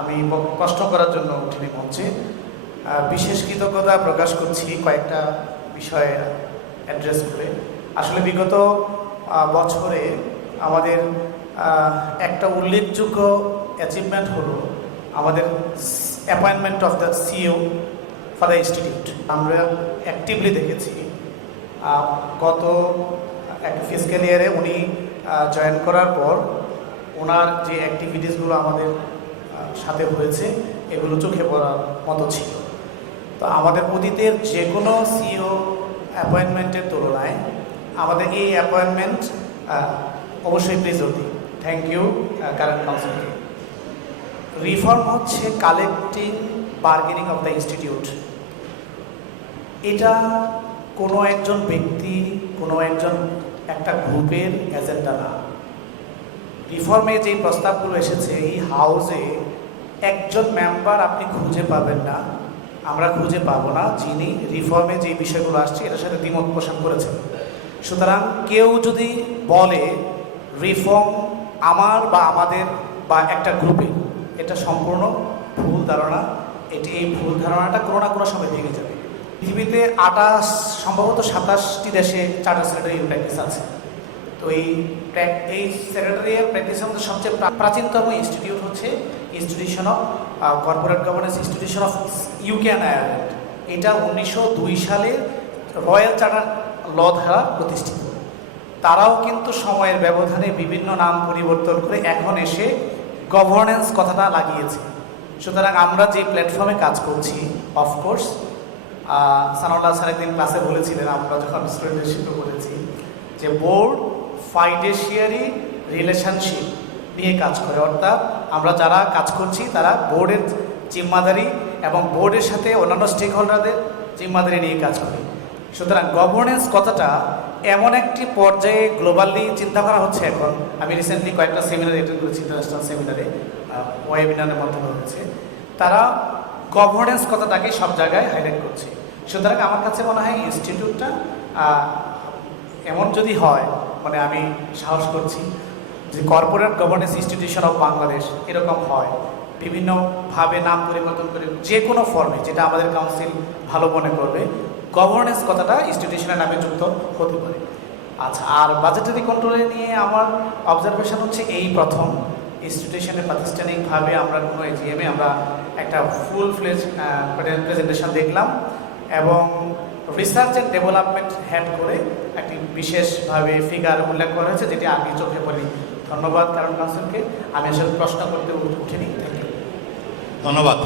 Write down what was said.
আমি প্রশ্ন করার জন্য উঠিনি মঞ্চে। বিশেষ কৃতজ্ঞতা প্রকাশ করছি কয়েকটা বিষয়ে অ্যাড্রেস করে। আসলে বিগত বছরে আমাদের একটা উল্লেখযোগ্য অ্যাচিভমেন্ট হলো আমাদের appointment of the CEO for the institute. আমরা অ্যাক্টিভলি দেখেছি গত এক ফিসক্যাল ইয়ারে উনি জয়েন করার পর ওনার যে অ্যাক্টিভিটিসগুলো আমাদের সাথে হয়েছে এগুলো চোখে পড়ার মতো ছিল। তো আমাদের অতীতের যে কোনো সিইও অ্যাপয়েন্টমেন্টের তুলনায় আমাদের এই অ্যাপয়েন্টমেন্ট অবশ্যই প্রিজর্ভ। থ্যাংক ইউ কারেন্ট কাউন্সিলকে। রিফর্ম হচ্ছে কালেক্টিভ বার্গেনিং অফ দ্য ইনস্টিটিউট। এটা কোনো একজন ব্যক্তি, কোনো একটা গ্রুপের এজেন্ডা না। রিফর্মে যে প্রস্তাবগুলো এসেছে এই হাউসে একজন মেম্বার আপনি খুঁজে পাবেন না, আমরা খুঁজে পাবো না যিনি রিফর্মে যে বিষয়গুলো আসছে এটার সাথে দ্বিমত পোষণ করেছেন। সুতরাং কেউ যদি বলে রিফর্ম আমার বা আমাদের বা একটা গ্রুপে, এটা সম্পূর্ণ ভুল ধারণা। এই ভুল ধারণাটা কোনো না কোনো সময় ভেঙে যাবে। পৃথিবীতে সম্ভবত 27টি দেশে চার্টার সেক্রেটারি প্র্যাকটিস আছে। তো এই সেক্রেটারিয়াল প্র্যাকটিসের মধ্যে সবচেয়ে প্রাচীনতম ইনস্টিটিউট হচ্ছে institution of corporate governance institution of UK and Ireland. এটা 1902 সালে রয়্যাল চার্টার ল দ্বারা প্রতিষ্ঠিত। তারাও কিন্তু সময়ের ব্যবধানে বিভিন্ন নাম পরিবর্তন করে এখন এসে গভর্নেন্স কথাটা লাগিয়েছে। সুতরাং আমরা যে প্ল্যাটফর্মে কাজ করছি, অফকোর্স সানাউল্লাহ স্যার একদিন ক্লাসে বলেছিলেন, আমরা যখন স্টুডেন্টশিপে বলেছি যে বোর্ড ফাইডেশিয়ারি রিলেশনশিপ নিয়ে কাজ করে। অর্থাৎ আমরা যারা কাজ করছি তারা বোর্ডের জিম্মাদারি এবং বোর্ডের সাথে অন্যান্য স্টেক হোল্ডারদের জিম্মাদারি নিয়ে কাজ করে। সুতরাং গভর্নেন্স কথাটা এমন একটি পর্যায়ে গ্লোবালি চিন্তা করা হচ্ছে এখন। আমি রিসেন্টলি কয়েকটা সেমিনার অ্যাটেন্ড করেছি, ইন্টারন্যাশনাল সেমিনারে, ওয়েবিনারের মাধ্যমে হয়েছে। তারা গভর্নেন্স কথাটাকে সব জায়গায় হাইলাইট করছে। সুতরাং আমার কাছে মনে হয় ইনস্টিটিউটটা এমন যদি হয়, মানে আমি সাহস করছি যে corporate governance institution of Bangladesh এরকম হয়, বিভিন্নভাবে নাম পরিবর্তন করে যে কোনো ফর্মে, যেটা আমাদের কাউন্সিল ভালো মনে করবে, গভর্নেন্স কথাটা ইনস্টিটিউশনের নামে যুক্ত হতে পারে। আচ্ছা, আর বাজেটারি কন্ট্রোলে নিয়ে আমার অবজারভেশন হচ্ছে এই প্রথম ইনস্টিটিউশনে প্রাতিষ্ঠানিকভাবে আমরা কোনো এজিএমে আমরা একটা ফুল ফ্লেজ প্রেজেন্টেশন দেখলাম এবং রিসার্চ অ্যান্ড ডেভেলপমেন্ট হেড করে একটি বিশেষভাবে ফিগার উল্লেখ করা হয়েছে, যেটি আগে চোখে পড়ি। ধন্যবাদ কারণ কাউন্সিলকে। আমি আসলে প্রশ্ন করতে উঠিনি। Thank you. ধন্যবাদ।